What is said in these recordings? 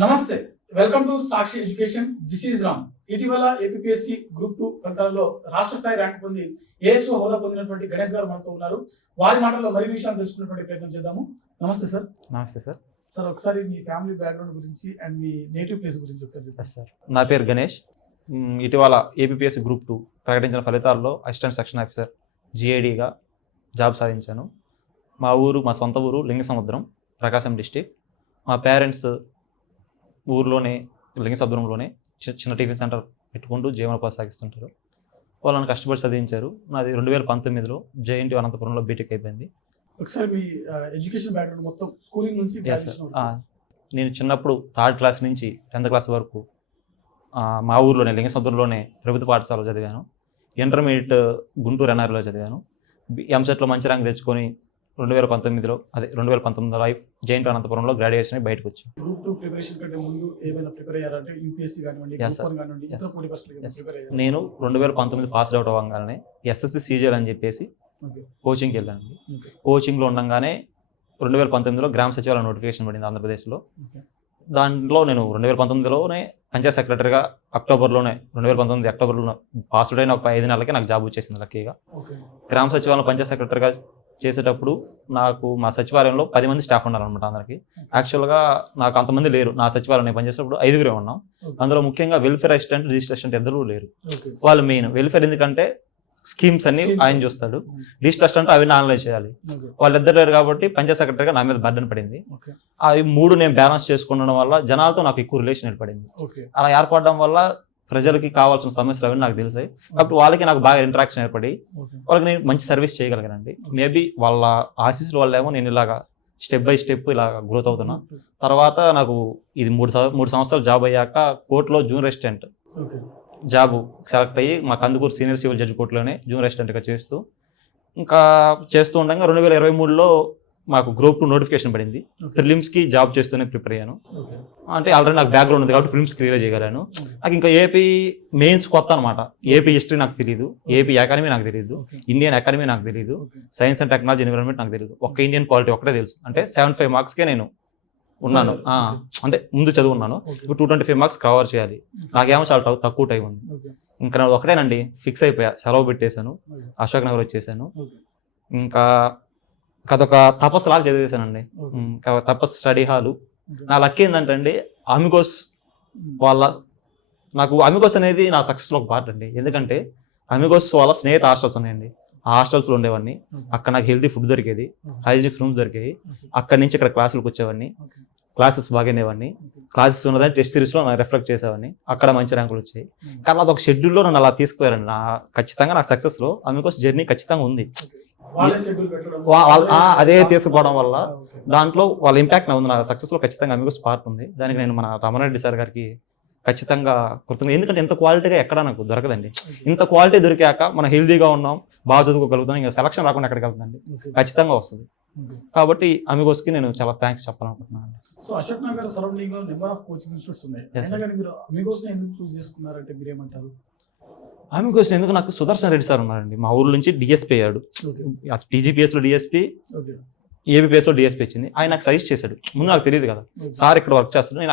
నమస్తే, welcome to Sakshi education. This is Ram. ఇటీవల APSC group 2 ఫలితాలలో రాష్ట్ర స్థాయి ర్యాంక్ పొంది ఏఎస్ఓ హోదా పొందినటువంటి గణేష్ గారు మనతో ఉన్నారు. వారి మాటల్లో మరిన్ని విషయాలు తెలుసుకునేటువంటి ప్రయత్నం చేద్దాము. నమస్తే సార్. నమస్తే సార్. సార్, ఒకసారి మీ ఫ్యామిలీ బ్యాక్గ్రౌండ్ గురించి అండ్ మీ నేటివ్ ప్లేస్ గురించి ఒకసారి చెప్పండి సార్. నా పేరు గణేష్. ఇటీవల ఏపీఎస్సి గ్రూప్ 2 ప్రకటించిన ఫలితాల్లో అసిస్టెంట్ సెక్షన్ ఆఫీసర్ జిఐడిగా జాబ్ సాధించాను. మా ఊరు, మా సొంత ఊరు లింగసముద్రం, ప్రకాశం డిస్టిక్. మా పేరెంట్స్ ఊర్లోనే లింగసముద్రంలోనే చిన్న టిఫిన్ సెంటర్ పెట్టుకుంటూ జీవనోపాధి సాగిస్తుంటారు. వాళ్ళని కష్టపడి చదివించారు. నాది 2019లో జేఎన్టీ అనంతపురంలో బీటెక్ అయిపోయింది. ఒకసారి మీ ఎడ్యుకేషన్ బ్యాక్గ్రౌండ్ మొత్తం స్కూలింగ్ నుంచి. నేను చిన్నప్పుడు 3rd క్లాస్ నుంచి 10th క్లాస్ వరకు మా ఊర్లోనే లింగసముద్రంలోనే ప్రభుత్వ పాఠశాలలో చదివాను. ఇంటర్మీడియట్ గుంటూరు ఎన్ఆర్లో చదివాను. ఎంసెట్లో మంచి ర్యాంక్ తెచ్చుకొని 2019లో జేఎన్టీ అనంతపురంలో గ్రాడ్యుయేషన్ బయటకు వచ్చాను. గ్రూప్ 2 ప్రిపరేషన్ కంటే ముందు ఏమైనా ప్రిపేర్ అయ్యారంటే యూపీఎస్సీ కానివ్వండి, కానివ్వండి, ఇతర పోటీ పరీక్షలకు ప్రిపేర్ అయ్యారు? నేను 2019 పాస్ అవుట్ అవ్వగానే ఎస్ఎస్సి సీజీఎల్ అని చెప్పేసి కోచింగ్కి వెళ్ళాను. కోచింగ్లో ఉండగానే 2019లో గ్రామ సచివాలయ నోటిఫికేషన్ పడింది ఆంధ్రప్రదేశ్లో. దాంట్లో నేను 2019లోనే పంచాయత్ సెక్రటరీగా 2019 అక్టోబర్లో పాస్ అయిన ఒక 5 నెలలకే నాకు జాబ్ వచ్చేసింది లక్కీగా. గ్రామ సచివాలయం పంచాయత్ సెక్రటరీగా చేసేటప్పుడు నాకు మా సచివాలయంలో 10 మంది స్టాఫ్ ఉండాలన్నమాట అందరికి. యాక్చువల్గా నాకు అంతమంది లేరు. నా సచివాలయం నేను పనిచేసేటప్పుడు 5గురే ఉన్నాం. అందులో ముఖ్యంగా వెల్ఫేర్ అసిస్టెంట్, రిజిస్టర్ అసిస్టెంట్ ఇద్దరు లేరు. వాళ్ళు మెయిన్ వెల్ఫేర్, ఎందుకంటే స్కీమ్స్ అన్ని ఆయన చూస్తాడు. రిజిస్టర్ అసిస్టెంట్ అవి అనలైజ్ చేయాలి. వాళ్ళిద్దరు లేరు కాబట్టి పంచాయత్ సెక్రటరీగా నా మీద బర్డెన్ పడింది. అవి 3 నేను బ్యాలెన్స్ చేసుకుండడం వల్ల జనాలతో నాకు ఎక్కువ రిలేషన్ ఏర్పడింది. అలా ఏర్పడడం వల్ల ప్రజలకి కావాల్సిన సమస్యలు అవన్నీ నాకు తెలిసాయి. కాబట్టి వాళ్ళకి నాకు బాగా ఇంటరాక్షన్ ఏర్పడి వాళ్ళకి నేను మంచి సర్వీస్ చేయగలిగానండి. మేబీ వాళ్ళ ఆశీస్సుల వల్ల ఏమో నేను ఇలాగా స్టెప్ బై స్టెప్ ఇలా గ్రోత్ అవుతున్నా. తర్వాత నాకు ఇది 3 సంవత్సరాలు జాబ్ అయ్యాక కోర్టులో జూనియర్ అసిస్టెంట్ జాబ్ సెలెక్ట్ అయ్యి మా కందుకూరు సీనియర్ సివిల్ జడ్జి కోర్టులోనే జూనియర్ అసిస్టెంట్గా చేస్తూ ఉండగా 2023లో మాకు గ్రూప్ 2 నోటిఫికేషన్ పడింది. ప్రిలిమ్స్కి జాబ్ చేస్తూనే ప్రిపేర్ అయ్యాను. అంటే ఆల్రెడీ నాకు బ్యాక్గ్రౌండ్ ఉంది కాబట్టి ప్రిలిమ్స్ క్లియర్ చేయగలను. నాకు ఇంకా ఏపీ మెయిన్స్ కొత్త అనమాట. ఏపీ హిస్టరీ నాకు తెలియదు, ఏపీ ఎకానమీ నాకు తెలియదు, ఇండియన్ ఎకానమీ నాకు తెలియదు, సైన్స్ అండ్ టెక్నాలజీ ఎన్విరాన్మెంట్ నాకు తెలియదు. ఒక్క ఇండియన్ పాలిటీ ఒకటే తెలుసు. అంటే 75 మార్క్స్కే నేను ఉన్నాను. అంటే ముందు చదువున్నాను. ఇప్పుడు 225 మార్క్స్ కవర్ చేయాలి. నాకేమో చాలా తక్కువ టైం ఉంది. ఇంకా నేను ఒకటేనండి ఫిక్స్ అయిపోయా. సెలవు పెట్టేశాను, అశోక్ నగర్ వచ్చేసాను. ఇంకా అదొక తపస్సు లాగా చదివేశానండి. తపస్సు స్టడీ హాలు. నా లక్ ఏంటంటే అండి, అమిగోస్ వాళ్ళ నాకు అమిగోస్ అనేది నా సక్సెస్లో ఒక పార్ట్ అండి. ఎందుకంటే అమిగోస్ వాళ్ళ స్నేహిత హాస్టల్స్ ఉన్నాయండి. ఆ హాస్టల్స్లో ఉండేవాడిని. అక్కడ నాకు హెల్తీ ఫుడ్ దొరికేది, హైజీనిక్ రూమ్స్ దొరికేవి. అక్కడి నుంచి ఇక్కడ క్లాసులకు వచ్చేవాడిని. క్లాసెస్ బాగా వినేవాడిని. క్లాసెస్ ఉన్నదని టెస్ట్ సిరీస్లో నాకు రిఫ్లెక్ట్ చేసేవాడిని. అక్కడ మంచి ర్యాంకులు వచ్చాయి. కానీ అదొక షెడ్యూల్లో నన్ను అలా తీసుకుపోయారండి. ఖచ్చితంగా నాకు సక్సెస్లో అమిగోస్ జర్నీ ఖచ్చితంగా ఉంది. అదే తీసుకుపోవడం వల్ల దాంట్లో వాళ్ళ ఇంపాక్ట్ ఉంది. నా సక్సెస్లో ఖచ్చితంగా అమిగోస్ పార్ట్ ఉంది. దానికి నేను మన రమణరెడ్డి సార్ గారికి ఖచ్చితంగా కృతజ్ఞత. ఎందుకంటే ఇంత క్వాలిటీగా ఎక్కడా నాకు దొరకదండి. ఇంత క్వాలిటీ దొరికాక మనం హెల్దీగా ఉన్నాం, బాగా చదువుకోగలుగుతాం. ఇంకా సెలక్షన్ రాకుండా ఎక్కడికి వెళ్తుందండి, ఖచ్చితంగా వస్తుంది. కాబట్టి అమిగోస్కి నేను చాలా థ్యాంక్స్ చెప్పాలనుకుంటున్నాను. సో అశోక్ నగర్ సరౌండింగ్ లో నెంబర్ ఆఫ్ కోచింగ్ ఇన్స్టిట్యూట్స్ ఉన్నాయి. మీరు అమిగోస్ ని ఎందుకు చూస్ చేసుకున్నారంటే మీరేమంటారు? అమిగోస్ ఎందుకు, నాకు సుదర్శన్ రెడ్డి సార్ ఉన్నారండి. మా ఊరు నుంచి డిఎస్పీ అయ్యాడు. టీజీపీఎస్లో డిఎస్పీ, ఏబీపీఎస్లో డిఎస్పీ వచ్చింది. ఆయన నాకు సజెస్ట్ చేశాడు. ముందు నాకు తెలియదు కదా సార్ ఇక్కడ వర్క్ చేస్తాడు. నేను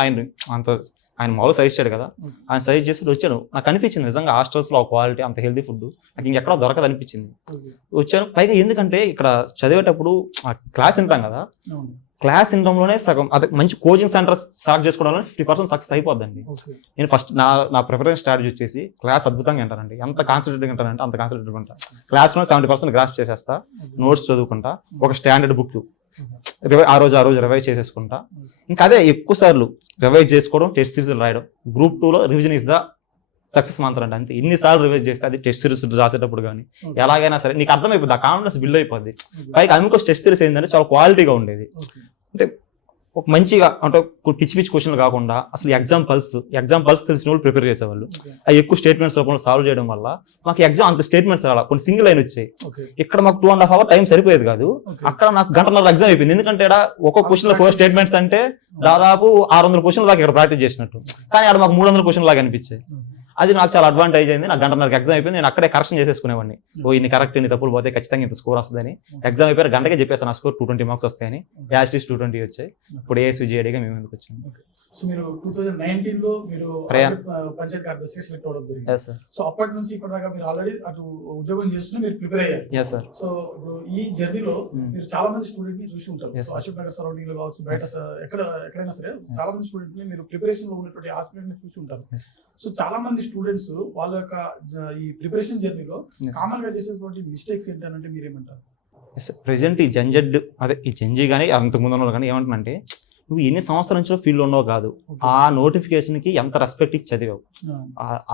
ఆయన మామూలు సజెస్ట్ చేశాడు కదా, ఆయన సజెస్ట్ చేసి వచ్చాను. నాకు అనిపించింది నిజంగా హాస్టల్స్లో క్వాలిటీ, అంత హెల్దీ ఫుడ్ నాకు ఇంకెక్కడో దొరకదు అనిపించింది. వచ్చాను. పైగా ఎందుకంటే ఇక్కడ చదివేటప్పుడు క్లాస్ వింటాం కదా, క్లాస్ వినడంలోనే సగం అదే మంచి కోచింగ్ సెంటర్ సెలెక్ట్ చేసుకోవడంలో 50% సక్సెస్ అయిపోద్దండి. నేను ఫస్ట్ నా ప్రిపరేషన్ స్ట్రాటజీ వచ్చేసి క్లాస్ అద్భుతంగా వింటానండి. ఎంత కాన్సన్ట్రేట్గా వింటానంటే అంత కాన్సన్ట్రేట్గా ఉంటాను. క్లాస్లో 70% గ్రాస్ప్ చేసేస్తా, నోట్స్ చదువుకుంటా, ఒక స్టాండర్డ్ బుక్ ఆ రోజు రివైజ్ చేసేసుకుంటా. ఇంకా అదే ఎక్కువ సార్లు రివైజ్ చేసుకోవడం, టెస్ట్ సిరీస్ రాయడం. గ్రూప్ 2లో రివిజన్ ఇస్ ద సక్సెస్ మంత్రం అంటే. అంతే, ఎన్నిసార్లు రివైజ్ చేస్తే అది టెస్ట్ సిరీస్ రాసేటప్పుడు కానీ ఎలాగైనా సరే నీకు అర్థమైపోద్ది, ఆ కాన్ఫిడెన్స్ బిల్డ్ అయిపోద్ది. పైగా అమిగోస్ టెస్ట్ సిరీస్ ఏంటంటే చాలా క్వాలిటీగా ఉండేది. అంటే ఒక మంచిగా అంటే పిచ్చి క్వశ్చన్లు కాకుండా అసలు ఎగ్జామ్ పల్స్ తెలిసిన వాళ్ళు ప్రిపేర్ చేసేవాళ్ళు. అవి ఎక్కువ స్టేట్మెంట్స్ రూపంలో సాల్వ్ చేయడం వల్ల మాకు ఎగ్జామ్ అంత స్టేట్మెంట్స్ రాలా, కొన్ని సింగిల్ లైన్ వచ్చాయి. ఇక్కడ మాకు 2.5 hours టైం సరిపోయేది కాదు. అక్కడ నాకు 1.5 గంటల ఎగ్జామ్ అయిపోయింది. ఎందుకంటే ఒక్కొక్క క్వశ్చన్ లో 4 స్టేట్మెంట్స్ అంటే దాదాపు 600 క్వశ్చన్ దాకా ఇక్కడ ప్రాక్టీస్ చేసినట్టు. కానీ అక్కడ మాకు 300 క్వశ్చన్ లాగా అనిపించాయి. అది నాకు చాలా అడ్వాంటేజ్ అయింది. నాకు 1.5 గంటలకు ఎగ్జామ్ అయిపోయింది. నేను అక్కడే కరెక్షన్ చేసేసుకునేవాడిని. ఇన్ని కరెక్ట్, ఇన్ని తప్పులు పోతే ఖచ్చితంగా ఇంత స్కోర్ వస్తుందని. ఎగ్జామ్ అయిపోయి గంటకే చెప్పేసాను నా స్కోర్ 220 మార్క్స్ వస్తాయని. యాజ్ 220 వచ్చాయి. ఇప్పుడు ఏఎస్విజిఐడిగా మేము ఎందుకు వచ్చాము. సో మీరు 2019 లో మీరు పంచాయతీ కార్యదర్శి సెలెక్ట్ అవ్వడం జరిగింది. Yes, sir. సో అప్పటి నుంచి ఇప్పటిదాకా మీరు ఆల్రెడీ అటు ఉద్యోగం చేస్తున్నా మీరు ప్రిపేర్ అయ్యారు. Yes, sir. సో ఇప్పుడు ఈ జర్నీలో మీరు చాలా మంది స్టూడెంట్ ని చూసి ఉంటారు. Yes, so sir. Ashok Nagar surrounding లో కావచ్చు, బయట ఎక్కడైనా సరే చాలా మంది స్టూడెంట్స్ ని మీరు ప్రిపరేషన్ లో ఉన్నటువంటి ఆస్పిరెంట్ ని చూసి ఉంటారు. Yes. సో చాలా మంది స్టూడెంట్స్ వాళ్ళ యొక్క ఈ ప్రిపరేషన్ జర్నీలో Yes. కామన్ గా చేసేటువంటి మిస్టేక్స్ ఏంటంటే మీరేమంటారు? ప్రెజెంట్ ఈ ఈ జంజీ కానీ అంతకు ముందు కానీ ఏమంటున్నానంటే, నువ్వు ఎన్ని సంవత్సరాల నుంచి ఫీల్డ్ ఉన్నావు కాదు, ఆ నోటిఫికేషన్ కి ఎంత రెస్పెక్ట్ ఇచ్చి చదివావు,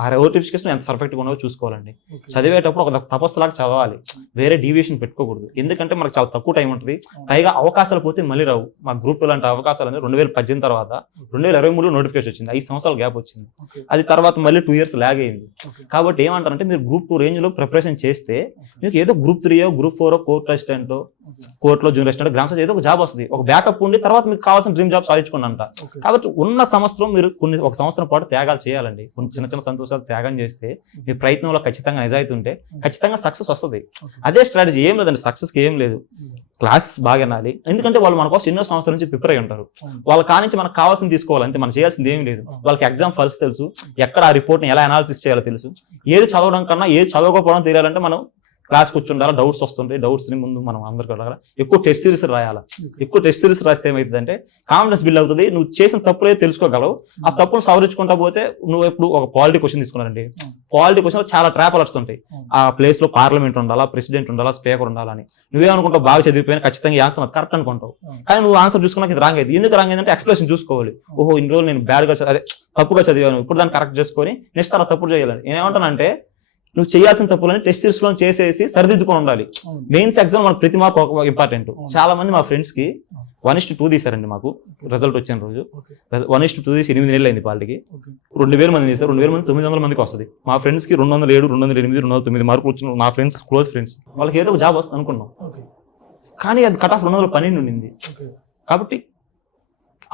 ఆ నోటిఫికేషన్ ఎంత పర్ఫెక్ట్ గా ఉన్నావో చూసుకోవాలండి. చదివేటప్పుడు ఒక తపస్సులాగా చదవాలి, వేరే డీవియేషన్ పెట్టుకోకూడదు. ఎందుకంటే మనకు చాలా తక్కువ టైం ఉంటుంది, పైగా అవకాశాలు పోతే మళ్ళీ రావు. మా గ్రూప్ లాంటి అవకాశాలు అనేది 2018 తర్వాత 2023 నోటిఫికేషన్ వచ్చింది, 5 సంవత్సరాల గ్యాప్ వచ్చింది. అది తర్వాత మళ్ళీ 2 years లాగ్ అయింది. కాబట్టి ఏమంటారంటే, మీరు గ్రూప్ 2 రేంజ్ లో ప్రిపరేషన్ చేస్తే మీకు ఏదో గ్రూప్ 3 గ్రూప్ 4 కోర్ట్ అసిస్టెంట్, కోర్టులో జూనియర్ అసిస్టెంట్, గ్రామ ఏదో ఒక జాబ్ వస్తుంది, ఒక బ్యాకప్ ఉండి తర్వాత మీకు కావాల్సిన డ్రీమ్ జాబ్ సాధించుకున్నంట. కాబట్టి ఉన్న సంవత్సరం మీరు ఒక సంవత్సరం పాటు త్యాగాలు చేయాలండి. కొన్ని చిన్న చిన్న సంతోషాలు త్యాగం చేస్తే మీ ప్రయత్నంలో ఖచ్చితంగా నిజాయితీ ఉంటే ఖచ్చితంగా సక్సెస్ వస్తుంది. అదే స్ట్రాటజీ, ఏం లేదండి సక్సెస్ కి ఏం లేదు. క్లాసెస్ బాగా వినాలి, ఎందుకంటే వాళ్ళు మన కోసం ఎన్నో సంవత్సరాల నుంచి ప్రిపేర్ అయి ఉంటారు. వాళ్ళ కానించి మనకు కావాల్సింది తీసుకోవాలి అంతే, మనం చేయాల్సింది ఏం లేదు. వాళ్ళకి ఎగ్జామ్ ఫల్స్ తెలుసు, ఎక్కడ ఆ రిపోర్ట్ని ఎలా అనాలిసిస్ చేయాలో తెలుసు. ఏది చదవడం కన్నా ఏది చదవకపోవడం తెలియాలంటే మనం క్లాస్ కూర్చుండాలా, డౌట్స్ వస్తుంటాయి, డౌట్స్ ని ముందు మనం అందరికీ ఎక్కువ టెస్ట్ సిరీస్ రాయాలా. ఎక్కువ టెస్ట్ సిరీస్ రాస్తే ఏమవుతుందంటే కాన్ఫిడెన్స్ బిల్డ్ అవుతుంది, నువ్వు చేసిన తప్పులే తెలుసుకోగలవు. ఆ తప్పులు సవరించుకుంటా పోతే, నువ్వు ఎప్పుడు ఒక పాలిటీ క్వశ్చన్ తీసుకున్నారండి, పాలిటీ క్వశ్చన్ చాలా ట్రాప్ అలర్ట్స్ ఉంటాయి. ఆ ప్లేస్ లో పార్లమెంట్ ఉండాలా, ప్రెసిడెంట్ ఉండాలా, స్పీకర్ ఉండాలని నువ్వేమనుకుంటావు, బాగా చదివిపోయినా ఖచ్చితంగా ఆన్సర్ అది కరెక్ట్ అనుకుంటావు. కానీ నువ్వు ఆన్సర్ చూసుకున్నాక ఇది రాంగ్ అయింది. ఎందుకు రాంగ్ అయిందంటే ఎక్స్ప్లెనేషన్ చూసుకోవాలి. ఓహో, ఇన్ని రోజులు నేను బ్యాడ్ గా అదే తప్పుగా చదివాను, ఇప్పుడు దాన్ని కరెక్ట్ చేసుకొని నెక్స్ట్ అలా తప్పుడు చేయాలని. నేనేమంటానంటే, నువ్వు చేయాల్సిన తప్పులని టెస్ట్ సిరీస్ లో చేసేసి సరిదిద్దుకొని ఉండాలి. మెయిన్స్ ఎగ్జామ్ మనకు ప్రతి మార్క్ ఒక ఇంపార్టెంట్. చాలా మంది మా ఫ్రెండ్స్ కి 1:2 తీసారండి. మాకు రిజల్ట్ వచ్చిన రోజు 1:2 తీసి 8 నెలలు అయింది. వాళ్ళకి 2000 మంది తీసారు, 2000 మంది 900 మందికి వస్తుంది. మా ఫ్రెండ్స్ కి 207, 208, 209 మార్కులు వచ్చిన మా ఫ్రెండ్స్, క్లోజ్ ఫ్రెండ్స్, వాళ్ళకి ఏదో ఒక జాబ్ వస్తుంది అనుకున్నాం. కానీ అది కట్ ఆఫ్ 212 ఉండింది. కాబట్టి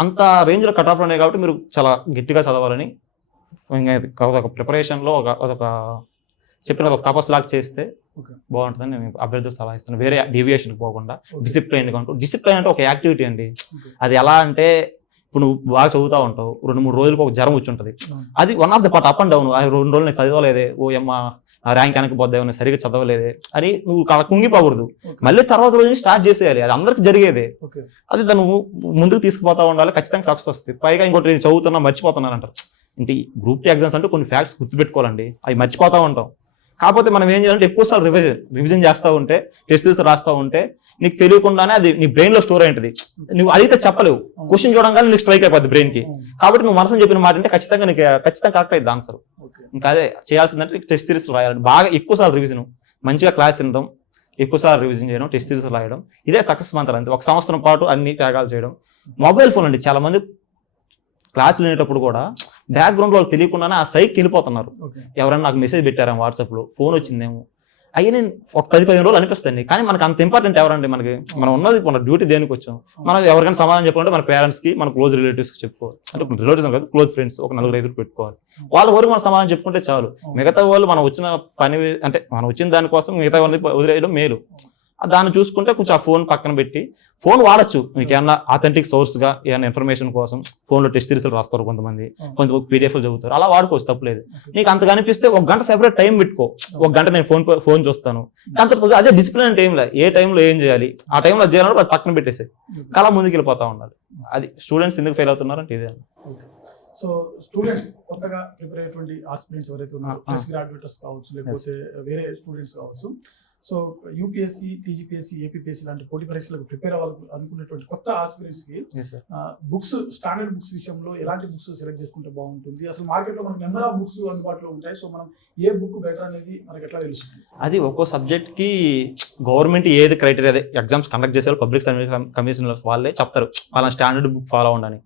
అంత రేంజ్ లో కట్ ఆఫ్ ఉన్నాయి. కాబట్టి మీరు చాలా గట్టిగా చదవాలని, ఒక ప్రిపరేషన్ లో ఒక చెప్పిన ఒక తపస్సులాగా చేస్తే బాగుంటుందని నేను అభ్యర్థులు సలహా ఇస్తున్నాను. వేరే డీవియేషన్ పోకుండా డిసిప్లైన్ గా ఉంటావు. డిసిప్లైన్ అంటే ఒక యాక్టివిటీ అండి. అది ఎలా అంటే, ఇప్పుడు నువ్వు బాగా చదువుతా ఉంటావు, 2-3 రోజులకు ఒక జ్వరం వచ్చి ఉంటుంది, అది one of the part, up and down. 2 రోజులు నేను చదవలేదే, ఓ అమ్మ ర్యాంక్ వెనక్కి పోద్దాం, నేను సరిగ్గా చదవలేదే అని నువ్వు కుంగిపోకూడదు. మళ్ళీ తర్వాత రోజు స్టార్ట్ చేసేయాలి. అది అందరికి జరిగేదే. అది నువ్వు ముందుకు తీసుకుపోతా ఉండాలి, ఖచ్చితంగా సక్సెస్ వస్తుంది. పైగా ఇంకోటి, నేను చదువుతున్నా మర్చిపోతున్నాను అంటారు. అంటే గ్రూప్ 2 ఎగ్జామ్స్ అంటే కొన్ని ఫ్యాక్ట్స్ గుర్తుపెట్టుకోవాలండి, అవి మర్చిపోతా ఉంటాం. కాకపోతే మనం ఏం చేయాలంటే, ఎక్కువసార్లు రివిజన్ చేస్తూ ఉంటే, టెస్ట్ రాస్తూ ఉంటే నీకు తెలియకుండానే అది నీ బ్రెయిన్ లో స్టోర్ అయింటది. నువ్వు అడిగితే చెప్పలేవు, క్వశ్చన్ చూడంగానే నీకు స్ట్రైక్ అయిపోద్ది బ్రెయిన్ కి. కాబట్టి నువ్వు మనసుని చెప్పిన మాట అంటే ఖచ్చితంగా కరెక్ట్ అయింది ఆన్సర్. ఇంకా అదే చేయాల్సిందంటే టెస్ట్ సిరీస్ రాయాలి, బాగా ఎక్కువసార్లు రివిజన్, మంచిగా క్లాస్ వినడం, ఎక్కువసార్లు రివిజన్ చేయడం, టెస్ట్ సిరీస్ రాయడం, ఇదే సక్సెస్ మంత్రం. అంతే. 1 సంవత్సరం పాటు అన్ని త్యాగాలు చేయడం. మొబైల్ ఫోన్ అండి, చాలా మంది క్లాసులు వినేటప్పుడు కూడా బ్యాక్గ్రౌండ్ వాళ్ళు తెలియకుండానే ఆ సైట్కి వెళ్ళిపోతున్నారు. ఎవరైనా నాకు మెసేజ్ పెట్టారా వాట్సాప్ లో, ఫోన్ వచ్చిందేమో, అయ్యి నేను ఒక 10-15 రోజులు అనిపిస్తుంది. కానీ మనకు అంత ఇంపార్టెంట్ ఎవరండి, మనకి మనం ఉన్నది మన డ్యూటీ దేనికి వచ్చాం. మనం ఎవరికైనా సమాధానం చెప్పాలంటే మన పేరెంట్స్ కి, మన క్లోజ్ రిలేటివ్స్ కి చెప్పుకోవాలి. అంటే రిలేటివ్స్ కాదు, క్లోజ్ ఫ్రెండ్స్, ఒక 4-5 పెట్టుకోవాలి. వాళ్ళ వరకు మనం సమాధానం చెప్పుకుంటే చాలు. మిగతా వాళ్ళు మనం వచ్చిన పని, అంటే మనం వచ్చిన దానికోసం మిగతా వాళ్ళని వదిలేయడం మేలు. దాన్ని చూసుకుంటే కొంచెం ఆ ఫోన్ పక్కన పెట్టి, ఫోన్ వాడచ్చు మీకు ఏమన్నా అథెంటిక్ సోర్స్ గా, ఏమైనా ఇన్ఫర్మేషన్ కోసం. ఫోన్ లో టెస్ట్ సిరీస్ రాస్తారు కొంతమంది, పీడిఎఫ్ చదువుతారు, అలా వాడుకోవచ్చు, తప్పలేదు. నీకు అంతగా అనిపిస్తే 1 గంట సెపరేట్ టైం పెట్టుకో, 1 గంట నేను ఫోన్ చూస్తాను. దాని తర్వాత అదే డిసిప్లిన్ అంటే ఏం లేదు, ఏ టైంలో ఏం చేయాలి, ఆ టైంలో చేయాలంటే అది పక్కన పెట్టేసి కళ ముందుకు వెళ్ళిపోతా ఉండాలి. అది స్టూడెంట్స్ ఎందుకు ఫెయిల్ అవుతున్నారంటే ఇదే. సో స్టూడెంట్స్ కొత్తగా ప్రిపేర్ అయ్యేటువంటి ఆస్పిరెంట్స్ ఎవరైతే ఉన్నారో, ఫ్రెష్ గ్రాడ్యుయేటర్స్ కావచ్చు, లేకపోతే వేరే స్టూడెంట్స్ కావచ్చు, సో యూపీఎస్సీ, టీజీపీఎస్సీ, ఏపీపీఎస్సీ లాంటి పోటీ పరీక్షలకు ప్రిపేర్ అవ్వాలనుకునేటువంటి కొత్త ఆస్పిరెంట్స్ కి బుక్స్, స్టాండర్డ్ బుక్స్ విషయంలో ఎలాంటి బుక్స్ సెలెక్ట్ చేసుకుంటే బాగుంటుంది? అసలు మార్కెట్ లో మనకు నెంబర్ ఆఫ్ బుక్స్ అందుబాటులో ఉంటాయి, సో మనం ఏ బుక్ బెటర్ అనేది మనకి ఎట్లా తెలుస్తుంది? అది ఒక్కో సబ్జెక్ట్ కి గవర్నమెంట్ ఏది క్రైటీరియా ఎగ్జామ్స్ కండక్ట్ చేసారో పబ్లిక్ సర్వీస్ కమిషన్ వాళ్ళే చెప్తారు, అలా స్టాండర్డ్ బుక్ ఫాలో అవ్వండి.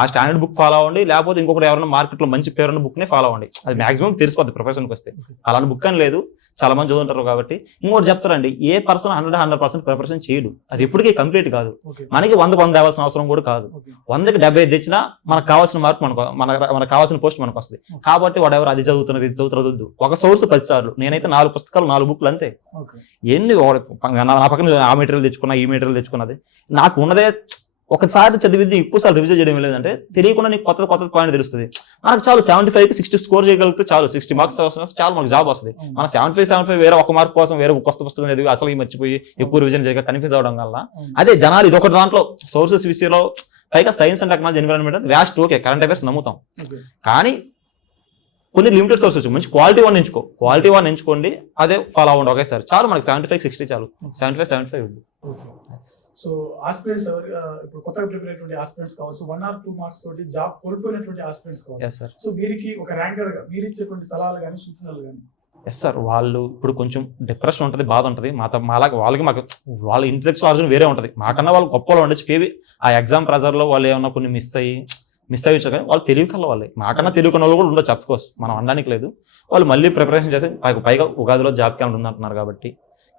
ఆ స్టాండర్డ్ బుక్ ఫాలో అవ్వండి, లేకపోతే ఇంకొకటి ఎవరైనా మార్కెట్ లో మంచి పేరున్న బుక్ నే ఫాలో అవ్వండి. అది మాక్సిమం తెలిసిపోద్ది ప్రొఫెషన్కి వస్తే. అలాంటి బుక్ అని లేదు, చాలా మంది చదువుతుంటారు. కాబట్టి ఇంకోటి చెప్తారండి, ఏ పర్సన్ 100% ప్రిపరేషన్ చేయడు, అది ఎప్పటికీ కంప్లీట్ కాదు. మనకి 100 తేవాల్సిన అవసరం కూడా కాదు. 100కి 70 తెచ్చినా మనకు కావాల్సిన మార్క్ మనకు కావాల్సిన పోస్ట్ మనకు వస్తుంది. కాబట్టి వాడు ఎవరు అది చదువుతున్నది, ఇది చదువుతున్నది, ఒక సోర్స్ 10 సార్లు. నేనైతే 4 పుస్తకాలు, 4 బుక్లు అంతే. ఎన్ని నా పక్కన ఆ మెటీరియల్ తెచ్చుకున్నా, ఈ మెటీరియల్ తెచ్చుకున్నది, నాకు ఉన్నదే ఒకసారి చదివింది ఎక్కువసార్లు రివిజన్ చేయడం లేదంటే తెలియకుండా నీకు కొత్త కొత్త పాయింట్ తెలుస్తుంది. మనకు చాలు 75కి 60 స్కోర్ చేయగలిగితే చాలు, 60 మార్క్స్ చాలు మనకు జాబ్ వస్తుంది. మన 75 వేరే ఒక మార్క్ కోసం వేరే కొత్త పుస్తకం చదివి అసలు మర్చిపోయి ఎక్కువ రివిజన్ చేయక కన్ఫ్యూజ్ అవడం వల్ల అదే జనాలు ఇది ఒకటి దాంట్లో సోర్సెస్ విషయంలో పైగా science and technology environment vast okay current affairs నమ్ముతాం, కానీ కొన్ని లిమిటెడ్ సోర్స్ వచ్చి మంచి క్వాలిటీ వన్ ఎంచుకోండి, అదే ఫాలో అవ్వండి ఒకేసారి చాలు. మనకి 75-60 చాలు, 75 ఉంది. సో ఆస్పిరెంట్స్ ఇప్పుడు కొత్తగా ప్రిపేర్ అయినటువంటి ఆస్పిరెంట్స్ కావచ్చు, 1 or 2 మార్క్స్ తోటి జాబ్ కోల్పోయినటువంటి ఆస్పిరెంట్స్ కావచ్చు, సో వీరికి ఒక ర్యాంకర్ గా మీరు ఇచ్చేటువంటి సలహాలు కానీ సూచనలు కానీ? ఎస్ సార్, వాళ్ళు ఇప్పుడు కొంచెం డిప్రెషన్ ఉంటుంది, బాధ ఉంటుంది, మాలాగా వాళ్ళకి మాకు వాళ్ళ ఇంటెలెక్చువల్ ఆర్జన్ వేరే ఉంటుంది, మాకన్నా వాళ్ళు గొప్పలో ఉండొచ్చు. మేబీ ఆ ఎగ్జామ్ ప్రెజర్లో వాళ్ళు ఏమన్నా కొన్ని మిస్ అయ్యొచ్చు, కానీ వాళ్ళు తెలివి కల వాళ్ళే, మాకన్నా తెలివి కన్న వాళ్ళు కూడా ఉండొచ్చు. అఫ్ కోర్స్ మనం అనడానికి లేదు, వాళ్ళు మళ్ళీ ప్రిపరేషన్ చేసి పైగా ఉగాదిలో జాబ్ క్యాలెండర్ ఉందంటున్నారు కాబట్టి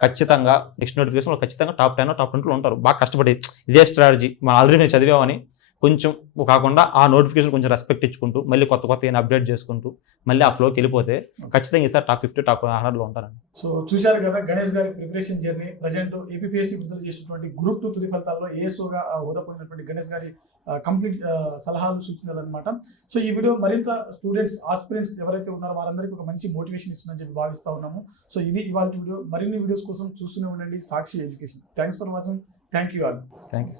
ఖచ్చితంగా నెక్స్ట్ నోటిఫికేషన్ ఖచ్చితంగా టాప్ 10 టాప్ 20 ఉంటారు. బాగా కష్టపడి ఇదే స్ట్రాటజీ మనం ఆల్రెడీ మేము చదివామని కొంచెం కాకుండా ఆ నోటిఫికేషన్ కొంచెం రెస్పెక్ట్ ఇచ్చుకుంటూ మళ్ళీ కొత్త అప్డేట్ చేసుకుంటూ మళ్ళీ ఆ ఫ్లోకి వెళ్ళిపోతే ఖచ్చితంగా ఈసారి టాప్ 50 టాప్ 100లో ఉంటారండి. సో చూశారు కదా గణేష్ గారి ప్రిపరేషన్ జర్నీ. ప్రజెంట్ ఏపీఎస్సీ విడుదల చేసినటువంటి గ్రూప్ 2 తుది ఫలితాల్లో ఏఎస్ఓగా హోదా పొందినటువంటి గణేష్ గారి కంప్లీట్ సలహాలు సూచనలు అనమాట. సో ఈ వీడియో మరింత స్టూడెంట్స్ ఆస్పిరెంట్స్ ఎవరైతే ఉన్నారో వారందరికీ ఒక మంచి మోటివేషన్ ఇస్తుందని చెప్పి భావిస్తూ ఉన్నాము. సో ఇది ఇవాళ వీడియో. మరిన్ని వీడియోస్ కోసం చూస్తూనే ఉండండి Sakshi education. Thanks for watching. Thank you all. Thank you.